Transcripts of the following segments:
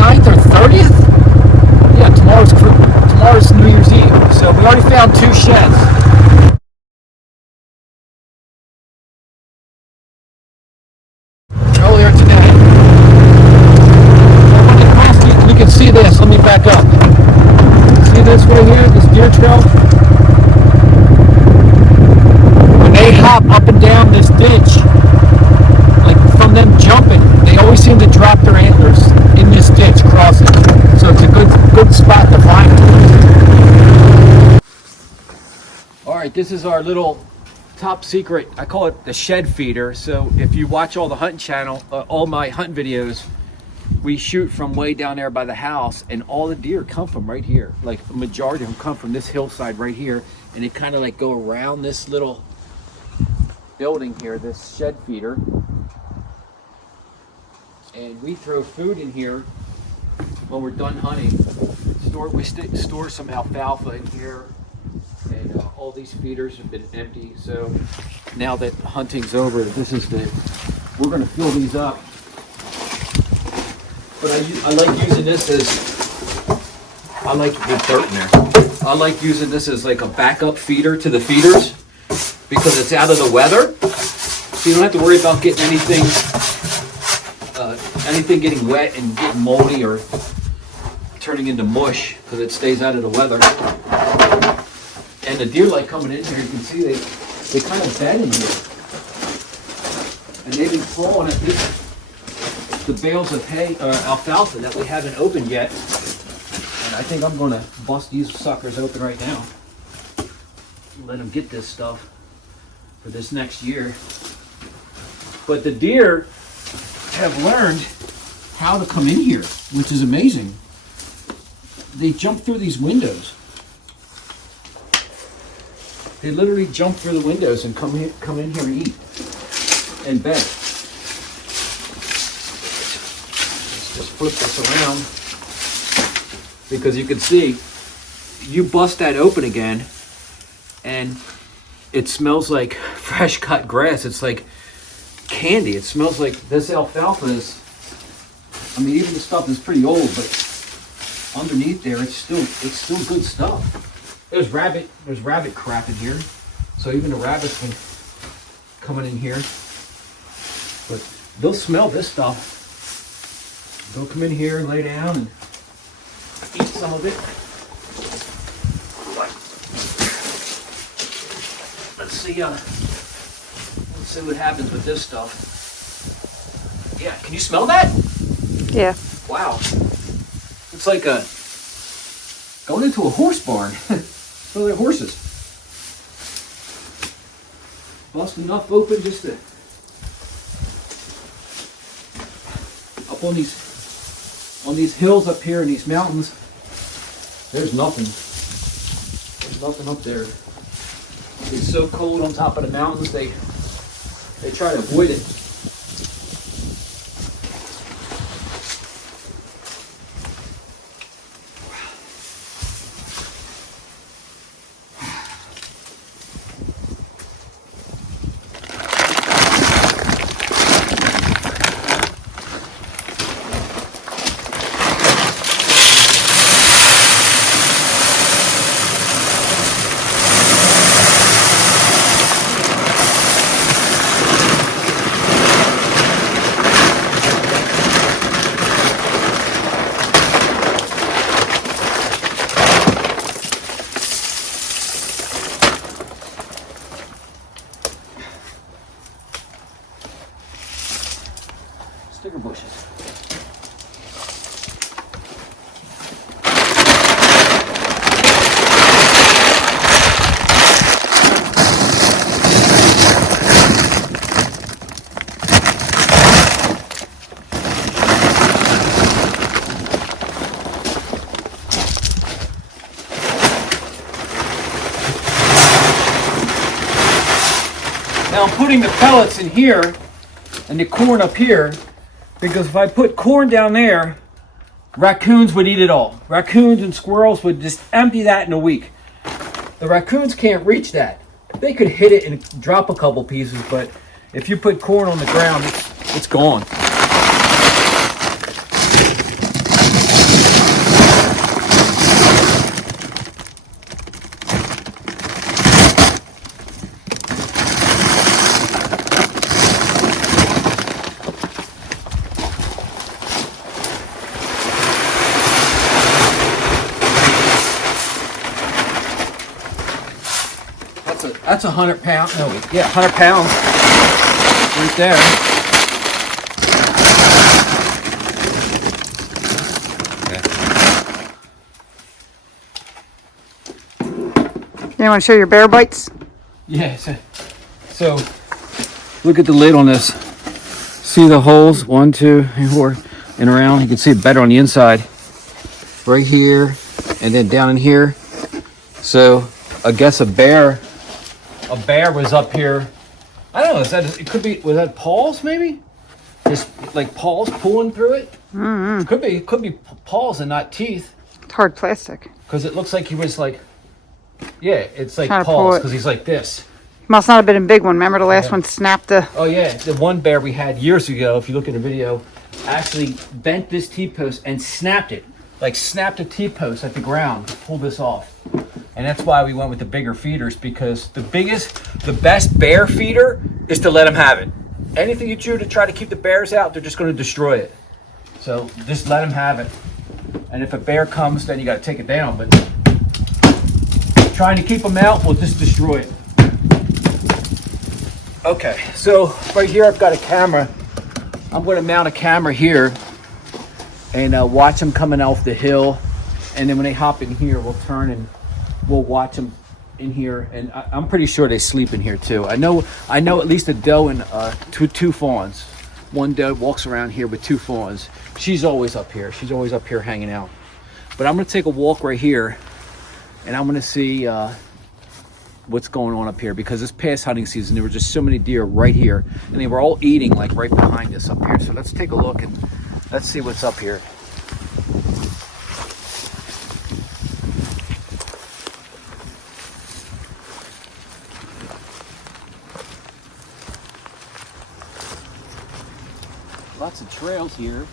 29th or 30th? Yeah, tomorrow's New Year's Eve. So we already found 2 sheds. Earlier today. You can see this. Let me back up. See this right here? This deer trail? When they hop up and down this ditch, like from them jumping, they always seem to drop their antlers in this ditch crossing. So it's a good spot to find them. Alright, this is our little top secret. I call it the shed feeder. So if you watch all the hunting channel, all my hunting videos, we shoot from way down there by the house, and all the deer come from right here. Like a majority of them come from this hillside right here, and they kind of like go around this little building here, this shed feeder. And we throw food in here when we're done hunting. We store some alfalfa in here, and all these feeders have been empty. So now that hunting's over, we're going to fill these up. But I like using this I like to put dirt in there. I like using this as like a backup feeder to the feeders because it's out of the weather. So you don't have to worry about getting anything getting wet and getting moldy or turning into mush because it stays out of the weather. And the deer like coming in here. You can see they kind of bed in here. And they've been clawing at the bales of hay or alfalfa that we haven't opened yet, and I think I'm going to bust these suckers open right now. Let them get this stuff for this next year. But the deer have learned how to come in here, which is amazing. They jump through these windows. They literally jump through the windows and come in here and eat and bed. Just flip this around because you can see you bust that open again and it smells like fresh cut grass. It's like candy. It smells like this alfalfa is, I mean, even the stuff is pretty old, but underneath there it's still good stuff. There's rabbit crap in here, so even the rabbits can come in here, but they'll smell this stuff. They'll come in here and lay down and eat some of it. Let's see what happens with this stuff. Yeah, can you smell that? Yeah. Wow. It's like going into a horse barn. Smell like horses. Bust enough open just to up on these hills up here in these mountains. There's nothing. There's nothing up there. It's so cold on top of the mountains, they try to avoid it. Sticker bushes. Now I'm putting the pellets in here and the corn up here, because if I put corn down there, raccoons would eat it all. Raccoons and squirrels would just empty that in a week. The raccoons can't reach that. They could hit it and drop a couple pieces, but if you put corn on the ground, it's gone. That's 100 pounds. No, yeah, 100 pounds right there. You want to show your bear bites? Yeah. So look at the lid on this. See the holes? 1, 2, 4, and around. You can see it better on the inside. Right here, and then down in here. So I guess a bear was up here. I don't know. Is that, it could be, was that paws maybe? Just like paws pulling through it. Could be paws and not teeth. It's hard plastic. Because it looks like he was like, yeah, it's like Trying to pull paws it. because he's like this. Must not have been a big one. Remember the last one snapped the... Oh yeah, the one bear we had years ago, if you look at the video, actually bent this T-post and snapped it. Like snapped a T-post at the ground to pull this off. And that's why we went with the bigger feeders, because the best bear feeder is to let them have it. Anything you do to try to keep the bears out, they're just going to destroy it. So just let them have it. And if a bear comes, then you got to take it down. But trying to keep them out will just destroy it. Okay, so right here I've got a camera. I'm going to mount a camera here and watch them coming off the hill. And then when they hop in here, we'll turn and we'll watch them in here. And I'm pretty sure they sleep in here too. I know at least a doe and two fawns. One doe walks around here with 2 fawns. She's always up here. She's always up here hanging out. But I'm going to take a walk right here and I'm going to see what's going on up here, because this past hunting season there were just so many deer right here and they were all eating like right behind us up here. So let's take a look and let's see what's up here. Lots of trails here.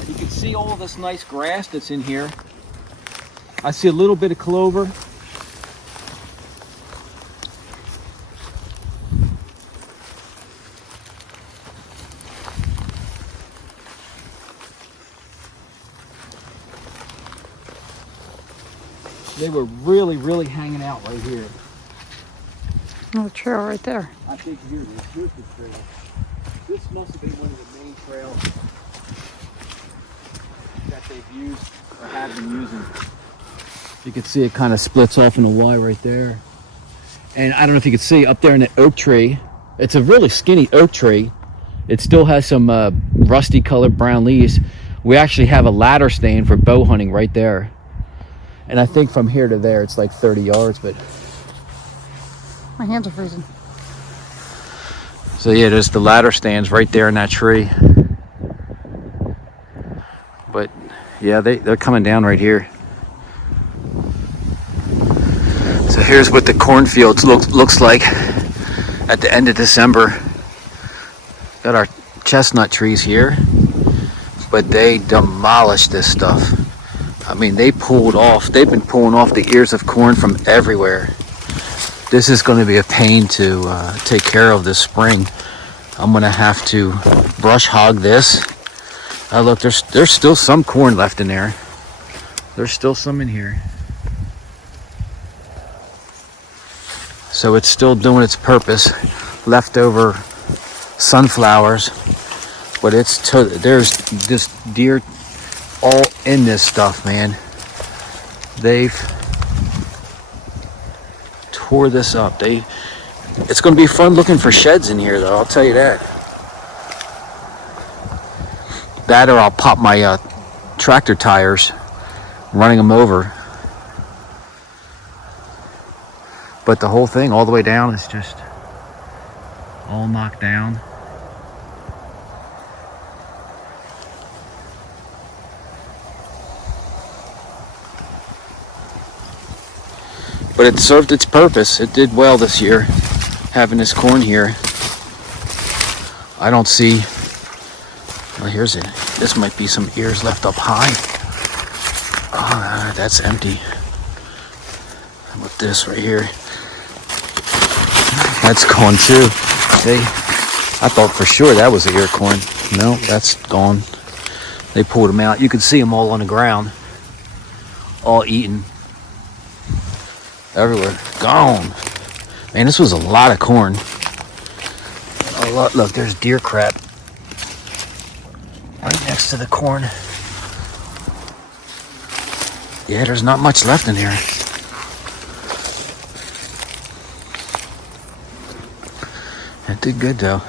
And you can see all this nice grass that's in here. I see a little bit of clover. They were really hanging out right here. Another trail right there. I think here's the trail. This must have been one of the main trails that they've used or have been using. You can see it kind of splits off in a Y right there. And I don't know if you can see up there in the oak tree. It's a really skinny oak tree. It still has some rusty colored brown leaves. We actually have a ladder stand for bow hunting right there. And I think from here to there it's like 30 yards, but My hands are freezing. so yeah, there's the ladder stands right there in that tree. But yeah, they're coming down right here. So here's what the cornfields looks like at the end of December. Got our chestnut trees here, but they demolished this stuff. I mean, they've been pulling off the ears of corn from everywhere. This is going to be a pain to take care of this spring. I'm going to have to brush hog this. Look, there's still some corn left in there. There's still some in here. So it's still doing its purpose. Leftover sunflowers, but there's this deer all in this stuff, man. They've tore this up. It's going to be fun looking for sheds in here, though. I'll tell you that. That, or I'll pop my tractor tires, running them over. But the whole thing, all the way down, is just all knocked down. But it served its purpose. It did well this year, having this corn here. I don't see, well, here's it. This might be some ears left up high. Oh, that's empty. How about this right here? That's gone too. See, I thought for sure that was the ear corn. No, that's gone. They pulled them out. You can see them all on the ground, all eaten. everywhere. Gone. Man, this was a lot of corn. A lot. Look, there's deer crap right next to the corn. Yeah, there's not much left in here. It did good though.